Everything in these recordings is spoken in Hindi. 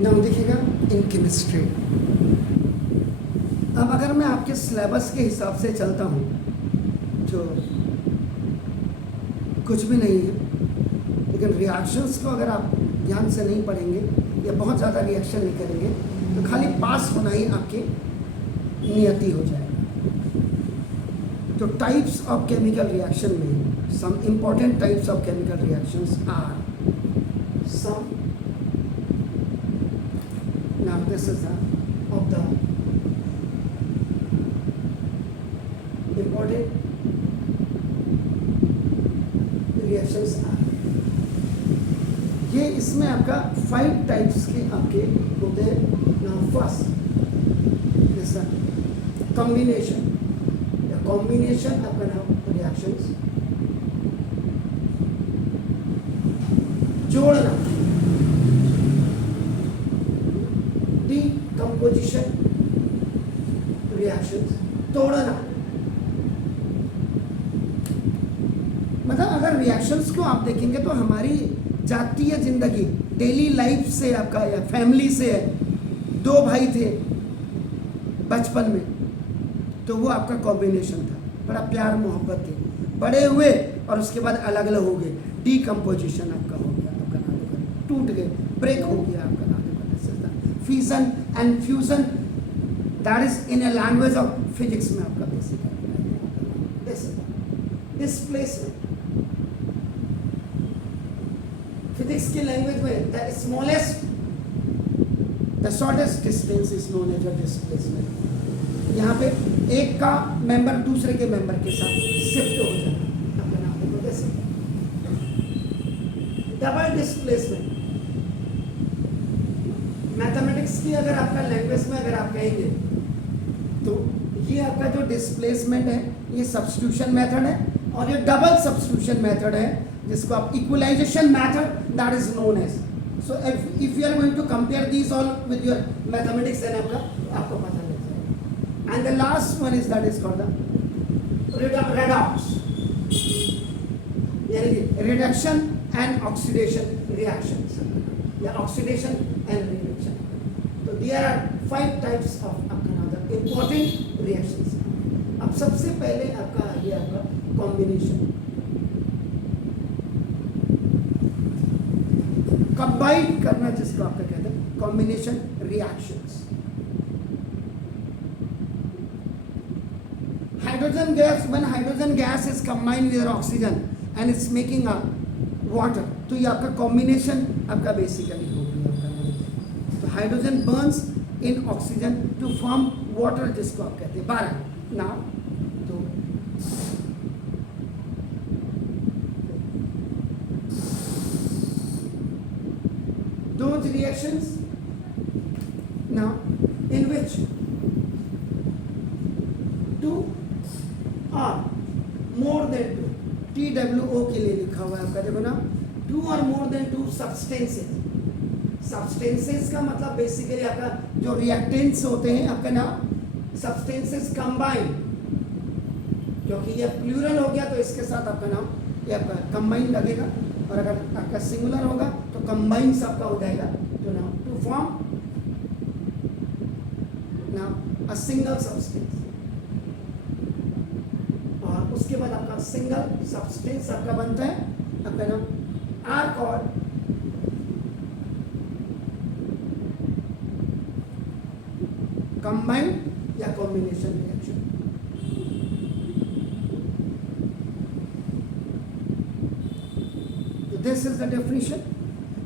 नाउ देखिएगा इन केमिस्ट्री। अब अगर मैं आपके सिलेबस के हिसाब से चलता हूँ जो कुछ भी नहीं है, लेकिन रिएक्शंस को अगर आप ध्यान से नहीं पढ़ेंगे या बहुत ज़्यादा रिएक्शन नहीं करेंगे तो खाली पास होना ही आपकी नियति हो जाएगा। तो टाइप्स ऑफ केमिकल रिएक्शन में some important types of chemical reactions are some. Now this is of the important reactions are. ये इसमें आपका 5 टाइप्स के आपके होते हैं। नाउ फर्स्ट जैसा कॉम्बिनेशन या कॉम्बिनेशन आपका नाम रिएक्शंस, जोड़ना, डीकंपोजिशन रिएक्शंस, तोड़ना। मतलब अगर रिएक्शंस को आप देखेंगे तो हमारी जातीय जिंदगी डेली लाइफ से आपका या फैमिली से है। 2 भाई थे बचपन में तो वो आपका कॉम्बिनेशन था, बड़ा प्यार मोहब्बत थे, बड़े हुए और उसके बाद अलग अलग हो गए, डीकंपोजिशन आपका हो गया, आपका नाम होगा टूट गए, ब्रेक हो गया, आपका नाम होगा fusion and fusion. That is in a language of physics में आपका बेसिक डिस्प्लेसमेंट। फिजिक्स की लैंग्वेज में the smallest the shortest distance is known as displacement. यहाँ पे एक का मेंबर दूसरे के मेंबर के साथ शिफ्ट हो जाए, अपना नाम देखो कैसे डबल डिस्प्लेसमेंट। मैथमेटिक्स की अगर आपका लैंग्वेज में अगर आप कहेंगे तो ये आपका जो डिस्प्लेसमेंट है ये सब्स्टिट्यूशन मेथड है, और ये डबल सब्स्टिट्यूशन मेथड है जिसको आप equalization method that is known as. So if you are going to compare these all with your mathematics then आपको पता लग जाएगा। And the last one is that is called the redox, यानी कि रिडक्शन एंड ऑक्सीडेशन रिएक्शन या ऑक्सीडेशन एंड रिडक्शन। तो there are 5 types of important reactions. अब सबसे पहले आपका ये आपका कॉम्बिनेशन, कंबाइन करना जिसको आपका कहते हैं combination reactions. Hydrogen gas, when hydrogen gas is combined with oxygen and it's making a water, तो ये आपका कॉम्बिनेशन आपका बेसिकली हो गया आपका। तो hydrogen burns in oxygen to form water जिसको आप कहते हैं 12। नाउ तो those reactions now in which 2 or more than 2, TWO के लिए लिखा हुआ है आपका, देखो ना 2 or more than 2 substances। substances का मतलब बेसिकली आपका जो रिएक्टेंट्स होते हैं आपका नाम substances combine, क्योंकि ये प्लूरल हो गया तो इसके साथ आपका नाम ये आपका कंबाइन लगेगा, और अगर आपका सिंगुलर होगा तो कंबाइंस आपका हो जाएगा। तो now to form now a single substance, और उसके बाद आपका सिंगल सब्सटेंस आपका बनता है आपका नाम आर कॉल्ड कंबाइन या combination reaction. This is the definition.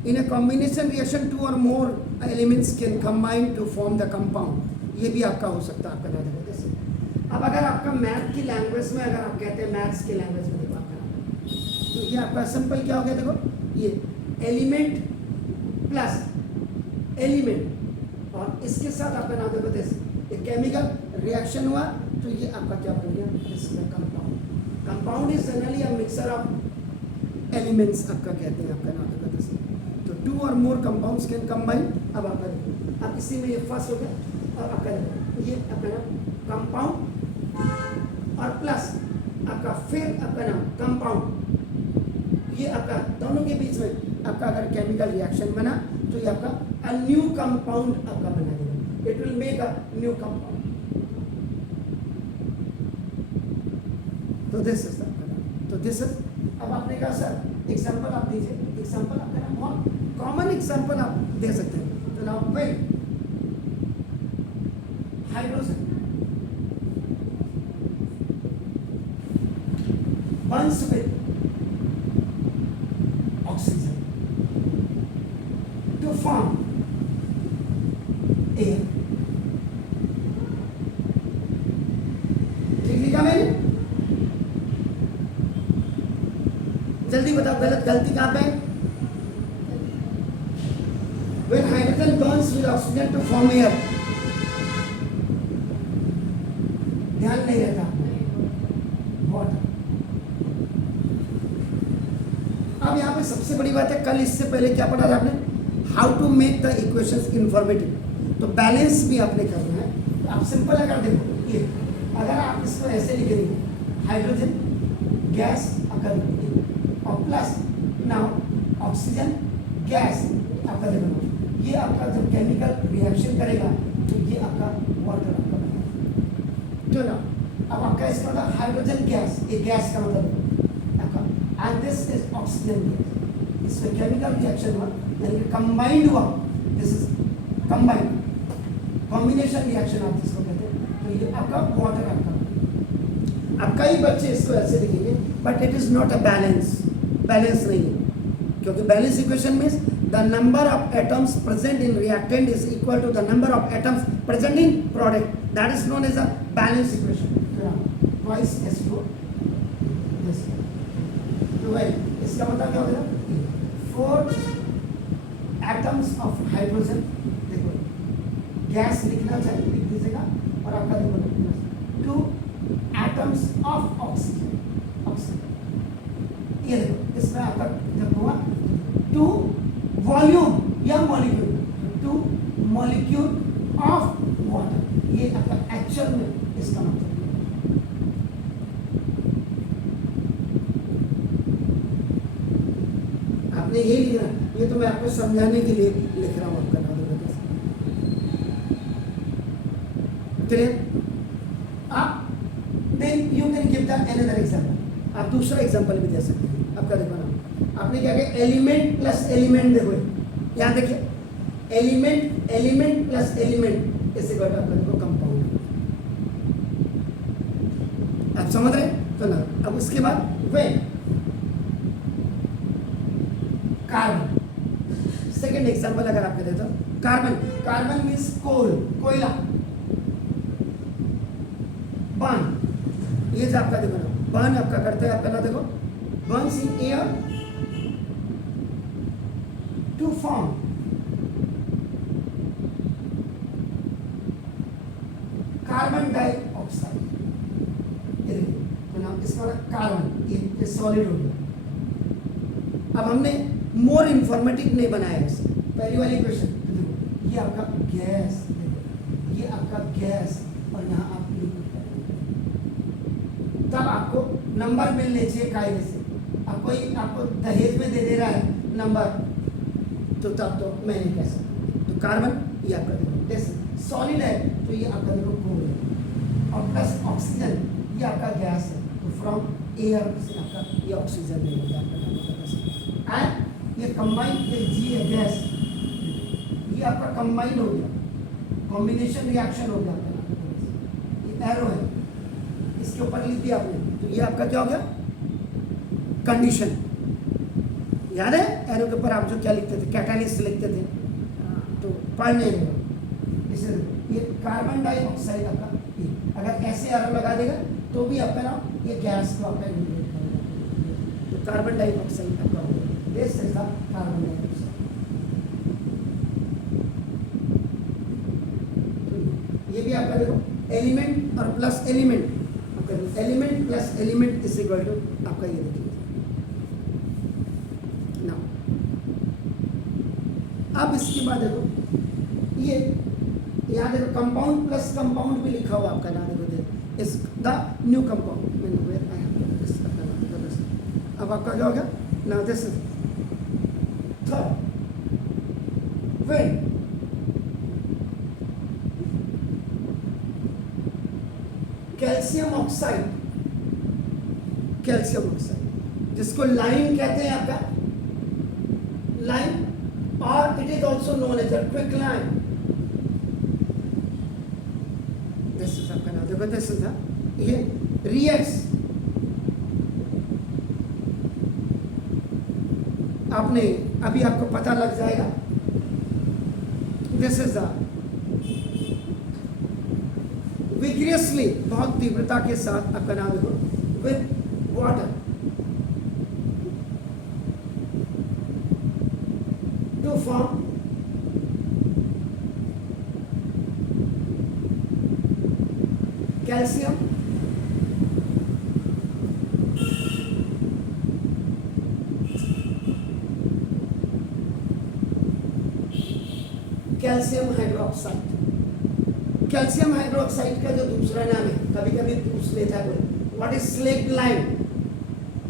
In a combination reaction, 2 or more elements can combine to form the compound। ये भी आपका हो सकता है आपका नाम है जैसे। अब अगर आपका मैथ की लैंग्वेज में अगर आप कहते हैं मैथ्स की लैंग्वेज में देखो आपका, तो ये आपका सिंपल क्या हो गया, देखो ये एलिमेंट प्लस एलिमेंट और इसके साथ आपका नाम देखो जैसे एक केमिकल रिएक्शन हुआ तो ये आपका क्या बन गया, इसका compound. Compound is generally a mixture of elements आपका कहते हैं आपका नाम का दस। तो 2 और मोर कंपाउंड्स कैन कंबाइन। अब आपका अब इसी में ये फर्स्ट हो गया, और आपका ये आपका नाम कंपाउंड और प्लस आपका फिर आपका नाम कंपाउंड। ये आपका दोनों के बीच में आपका अगर केमिकल रिएक्शन बना तो ये आपका अ न्यू कंपाउंड आपका बना देगा, it will make a new compound. तो दिस इज तो दिस इज, अब आपने कहा सर एग्जांपल आप दीजिए, एग्जांपल आप देना, बहुत कॉमन एग्जांपल आप दे सकते हैं। तो now when hydrogen bonds with oxygen to form air, ठीक लिखा मैंने? जल्दी बताओ गलत गलती कहाँ पे है? When hydrogen bonds with oxygen to form air, ध्यान नहीं रहता, वाटर। अब यहाँ पे सबसे बड़ी बात है, कल इससे पहले क्या पढ़ा था आपने? How to make the equations informative. तो बैलेंस भी आपने करना है। तो आप सिंपल अगर देखो ये, अगर आप इसको ऐसे लिख देंगे, हाइड्रोजन गैस अगर और प्लस नाउ ऑक्सीजन गैस आपका देखो, ये आपका जब केमिकल रिएक्शन करेगा तो ये आपका वाटर आपका बनेगा। तो ना अब आपका इसका मतलब हाइड्रोजन गैस, ये गैस का मतलब and this is oxygen gas, इसमें केमिकल रिएक्शन हुआ, यानी कि कंबाइंड हुआ, this is combined combination reaction आप जिसको कहते हैं। तो ये आपका वाटर आपका। अब कई बच्चे इसको ऐसे लिखेंगे, but it is not a balance, balance नहीं है, क्योंकि balance equation means the number of atoms present in reactant is equal to the number of atoms present in product, that is known as a balance equation. Twice H2O this, इसका मतलब क्या होगा? 4 एटम्स ऑफ हाइड्रोजन, देखो गैस लिखना चाहिए, लिख दीजिएगा, और आपका देखो 2 एटम्स ऑफ ऑक्सीजन, ऑक्सीजन, ये देखो इसमें आपका जब हुआ 2 वॉल्यूम या मॉलिक्यूल, 2 मॉलिक्यूल ऑफ वाटर, ये आपका एक्चुअल में इसका मतलब। ये लिखना, ये तो मैं आपको समझाने के लिए लिख रहा हूँ आपका नाम क्लियर। आप then you can give the another example, आप दूसरा एग्जांपल भी दे सकते हैं। आपका देखो ना, आपने क्या किया, एलिमेंट प्लस एलिमेंट, देखो यहाँ देखिए, एलिमेंट एलिमेंट प्लस एलिमेंट इसे कहते हैं आपका देखो कंपाउंड, आप समझ रहे हैं? तो ना अब उसके बाद वे कार्बन, सेकेंड एग्जांपल अगर आपके देता हूं, कार्बन, कार्बन मीन्स कोल, कोयला, बर्न, ये जो आपका देखो ना, बर्न आपका करते हैं, आप पहला देखो, burns in air to form carbon dioxide, ये देखो तो नाम इसका कार्बन, ये सॉलिड हो गया। अब हमने मोर इंफॉर्मेटिव नहीं बनाया है, पहली वाली क्वेश्चन, देखो ये आपका गैस, देखो ये आपका गैस, और यहाँ आप लिक्विड, तब आपको नंबर मिलने चाहिए कायदे से। अब कोई आपको दहेज में दे रहा है नंबर, तो तब तो मैं नहीं कह सकता। तो कार्बन ये आपका देखो सॉलिड है, तो ये आपका देखो कोल है, और प्लस ऑक्सीजन ये आपका गैस है, तो फ्रॉम एयर से आपका ये ऑक्सीजन नहीं होगा आपका, एंड ये कंबाइंड जी है गैस, ये आपका कंबाइंड हो गया, कॉम्बिनेशन रिएक्शन हो गया आपका, ये एरो है, इसके ऊपर लिख दिया आपने, तो ये आपका क्या हो गया, कंडीशन। याद है एरो के ऊपर आप जो क्या लिखते थे, कैटालिस्ट लिखते थे, तो पढ़ नहीं रहे, इसे ये कार्बन डाइऑक्साइड आपका, अगर ऐसे एरो लगा देगा तो भी आपका ना ये गैस को आपका इंडिकेट करेगा, तो कार्बन डाइऑक्साइड आपका होगा, this is the carbon dioxide. ये भी आपका देखो एलिमेंट और प्लस एलिमेंट, आपका element plus element is equal to आपका ये देखिए ना। अब इसके बाद देखो ये यहाँ देखो कंपाउंड प्लस कंपाउंड भी लिखा हुआ आपका, ना देखो इस द न्यू कंपाउंड, अब आपका क्या हो गया ना, this third when calcium oxide, calcium oxide जिसको लाइम कहते हैं आपका, लाइम, और it is also known as quick lime. This is आपका नाम, देखो दिस इज ये रिएक्ट्स, आपने अभी आपको पता लग जाएगा। दिस इज विग्रियसली, बहुत तीव्रता के साथ आपका नाम देखो, with water to form calcium calcium hydroxide. Calcium hydroxide का जो दूसरा नाम है, कभी कभी पूछ लेता है कोई, व्हाट इज स्लेक्ट लाइम,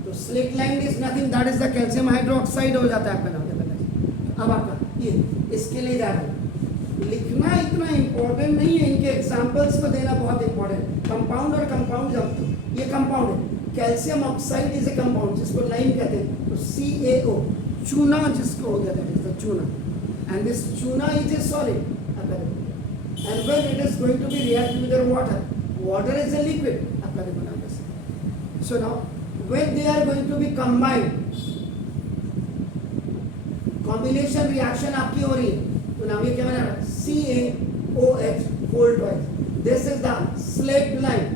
तो slaked lime is nothing that is the calcium hydroxide हो जाता है आपका नाम। अब आपका ये इसके लिए जा रहा है, लिखना इतना इंपॉर्टेंट नहीं है, इनके एग्जांपल्स को देना बहुत इंपॉर्टेंट। कंपाउंड और कंपाउंड, जब ये कंपाउंड है, calcium oxide is a compound जिसको लाइम कहते हैं, तो CaO, चूना जिसको हो गया, दैट इज द चूना, and this tuna is a solid, and when it is going to be react with the water, water is a liquid, so now when they are going to be combined, combination reaction आपकी हो रही है, तो नाम ये क्या बना रहा है, CaOH whole twice, this is the slaked lime।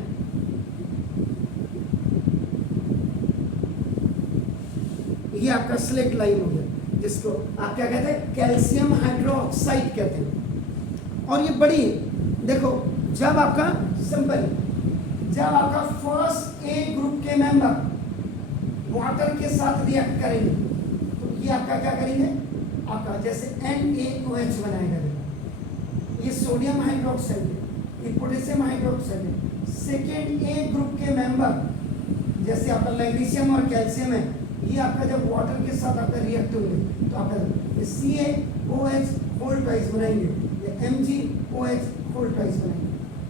ये आपका स्लेक्ट लाइम हो गया, जिसको आप क्या कहते हैं, कैल्शियम हाइड्रोक्साइड कहते हैं। और ये बड़ी, देखो जब आपका सिंपल, जब आपका फर्स्ट ए ग्रुप के मेंबर वाटर के साथ रिएक्ट करेंगे, तो ये आपका क्या करेंगे, आपका जैसे NaOH बनाएगा, ये सोडियम हाइड्रोक्साइड है, ये पोटेशियम हाइड्रोक्साइड है। सेकेंड ए ग्रुप के मेंबर जैसे आपका मैग्नीशियम और कैल्शियम है, ये आपका जब वाटर के साथ आपका रिएक्ट होंगे, तो आपका CaOH होल ट्वाइस बनाएंगे, ये MgOH होल ट्वाइस बनाएंगे।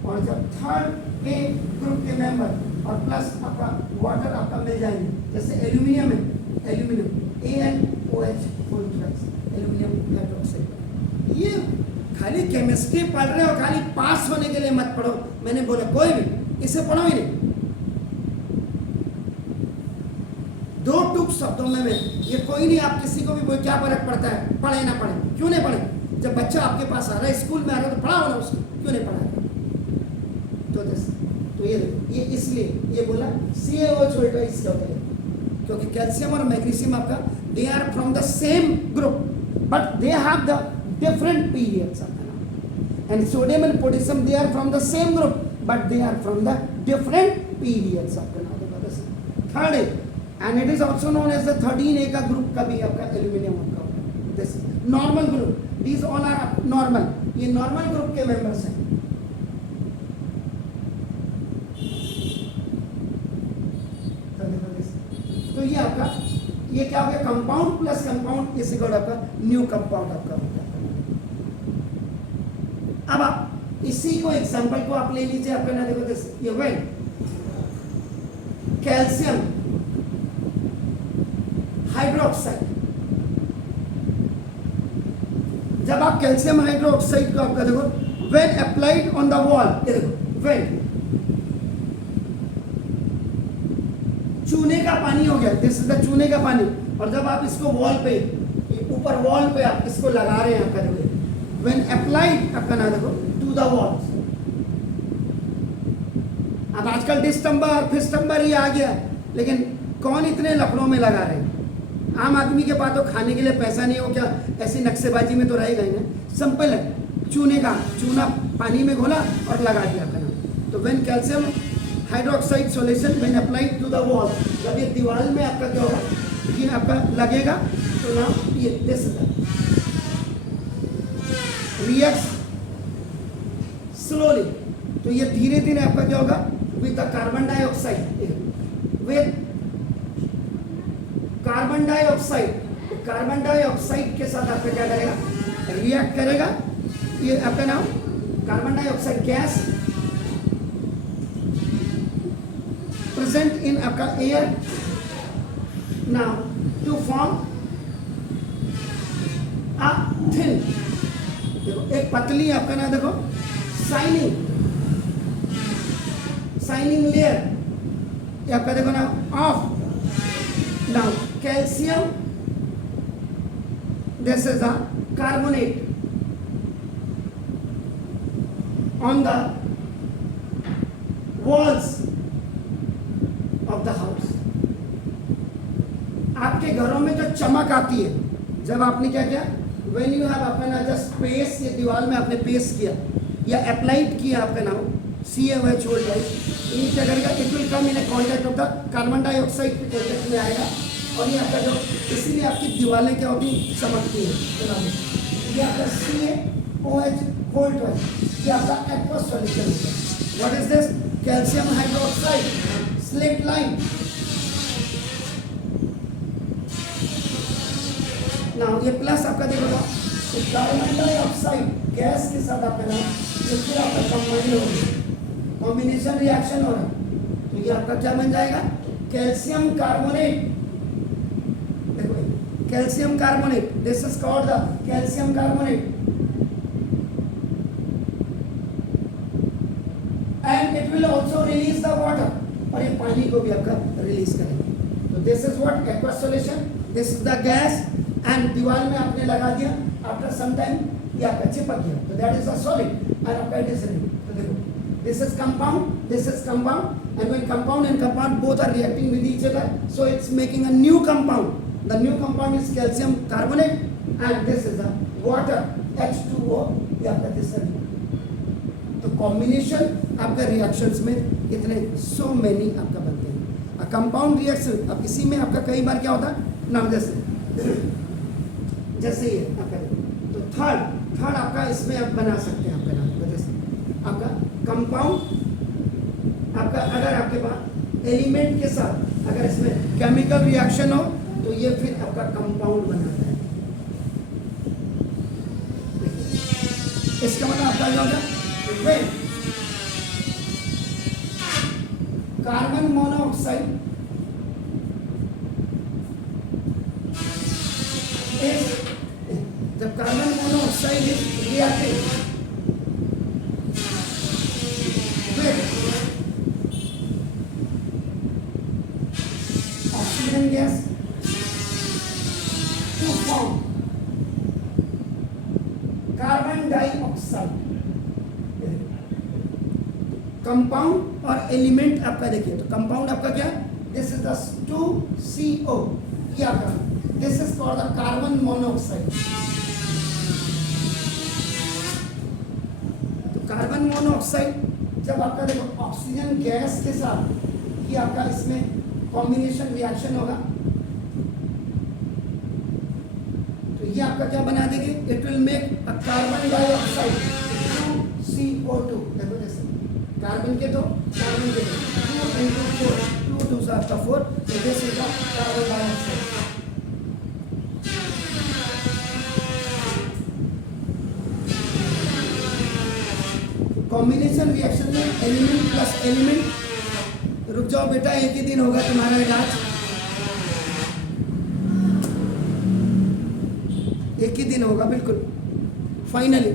और जब थर्ड ए ग्रुप के मेंबर और प्लस आपका वाटर आपका मिल जाएंगे, जैसे एल्यूमिनियम है, aluminium AnOH whole twice, aluminium hydroxide. ये खाली केमिस्ट्री पढ़ रहे हो, खाली पास होने के लिए मत पढ़ो, मैंने बोला कोई भी इसे पढ़ो ही नहीं। दो टूक शब्दों में ये कोई नहीं, आप किसी को भी बोले क्या फर्क पड़ता है, पढ़े ना पढ़े, क्यों नहीं पढ़े, जब बच्चा आपके पास आ रहा है, स्कूल में आ रहा है, तो पढ़ाओ ना उसको, क्यों नहीं पढ़ा। तो ये इसलिए ये बोला CaOH होल ट्वाइस क्या होता है, क्योंकि कैल्शियम और मैग्नीशियम आपका they are from the same group but they have the different periods, and sodium and potassium they are from the same group but they are from the different periods आपका नाम। थर्ड है, and it is also known as the 13A का ग्रुप का भी आपका एल्यूमिनियम आपका होता है। This normal group, these all are normal, ये नॉर्मल ग्रुप के मेंबर्स हैं। तो ये आपका ये क्या हो गया, कंपाउंड प्लस कंपाउंड इस इक्वल आपका न्यू कंपाउंड आपका होता है। अब आप इसी को एग्जांपल को आप ले लीजिए, आपका ना देखो दिस, ये वेल कैल्शियम हाइड्रोक्साइड, जब आप कैल्शियम हाइड्रोक्साइड को आपका देखो when applied on the wall, ये देखो व्हेन चूने का पानी हो गया, दिस इज द चूने का पानी, और जब आप इसको वॉल पे, ऊपर वॉल पे आप इसको लगा रहे हैं आपका देखो, व्हेन अप्लाइड आपका ना देखो टू द वॉल। अब आजकल डिस्टम्बर फिस्टम्बर ही आ गया, लेकिन कौन इतने लफड़ों में लगा रहे हैं, आम आदमी के पास तो खाने के लिए पैसा नहीं हो, क्या ऐसी नक्शेबाजी में तो रहेगा ही ना। सिंपल है, चूने का चूना पानी में घोला और लगा दिया करना। तो when calcium hydroxide solution when applied to the wall, जब ये दीवार में आपका क्या होगा, ये आपका लगेगा, तो ना ये दिस रिएक्ट्स स्लोली, तो ये धीरे धीरे आपका क्या होगा, with the carbon dioxide, with carbon dioxide के साथ आपका क्या करेगा, रिएक्ट करेगा, ये आपका नाम carbon dioxide gas present in आपका air now to form a thin, देखो एक पतली आपका ना देखो शाइनिंग लेयर, ये आपका देखो ना of now calcium, this is a carbonate on the walls of the house. आपके घरों में जो चमक आती है जब आपने क्या किया, when you have अपना जस्ट पेस्ट, ये दीवार में आपने पेस्ट किया या अप्लाइड किया आपका नाम CaOH वोल्टाइड, ये क्या करेगा, it will come in contact of the carbon dioxide के कॉन्टैक्ट में आएगा और ये आपका जो, इसीलिए आपकी दीवारें क्या होती चमकती है। ये आपका CaOH वोल्टाइड, ये आपका एक्वस सॉल्यूशन होता है। What is this, calcium hydroxide slate lime. Now ये प्लस आपका देखो तो कार्बन डाइऑक्साइड गैस के साथ आपका नाम ये फिर आपका कंबाइन हो गया, कॉम्बिनेशन रिएक्शन हो रहा है, तो ये आपका क्या बन जाएगा, कैल्शियम कार्बोनेट, देखो calcium carbonate, this is called the calcium carbonate and it will also release the water, और ये पानी को भी आपका रिलीज करेगा। तो this is what aqueous solution, this is the gas and दीवार में आपने लगा दिया, आफ्टर सम टाइम ये आपका चिपक गया, तो that is a solid and आपका इट इज रिलीज। तो देखो this is compound and when compound and compound both are reacting with each other, so it's making a new compound, the new compound is calcium carbonate and this is the water H2O, ये आपका दिस है। तो कॉम्बिनेशन आपका रिएक्शंस में इतने सो मेनी आपका बनते हैं। कंपाउंड रिएक्शन, अब इसी में आपका कई बार क्या होता है नाम, जैसे ये आपका, तो थर्ड आपका इसमें आप बना सकते हैं आपका नाम, जैसे आपका कंपाउंड आपका, अगर आपके पास एलिमेंट के साथ अगर इसमें केमिकल रिएक्शन हो तो ये फिर आपका कंपाउंड बनाता है। इसका मतलब आपका क्या होगा, कार्बन मोनोऑक्साइड जब carbon monoxide is reacting with oxygen gas to form carbon dioxide, compound और एलिमेंट आपका देखिए, तो कंपाउंड आपका क्या, दिस इज द 2CO, ये आपका this is called the carbon monoxide. तो कार्बन मोनोऑक्साइड जब आपका देखो ऑक्सीजन गैस के साथ ये आपका इसमें कॉम्बिनेशन रिएक्शन होगा, तो ये आपका क्या बना देगी, it will make a carbon dioxide 2CO2, देखो जैसे कार्बन के दो 2 into 4, 2 2 आपका 4, तो this is the carbon dioxide. Combination reaction में एलिमेंट प्लस एलिमेंट, रुक जाओ बेटा, एक ही दिन होगा तुम्हारा इलाज, एक ही दिन होगा बिल्कुल फाइनली।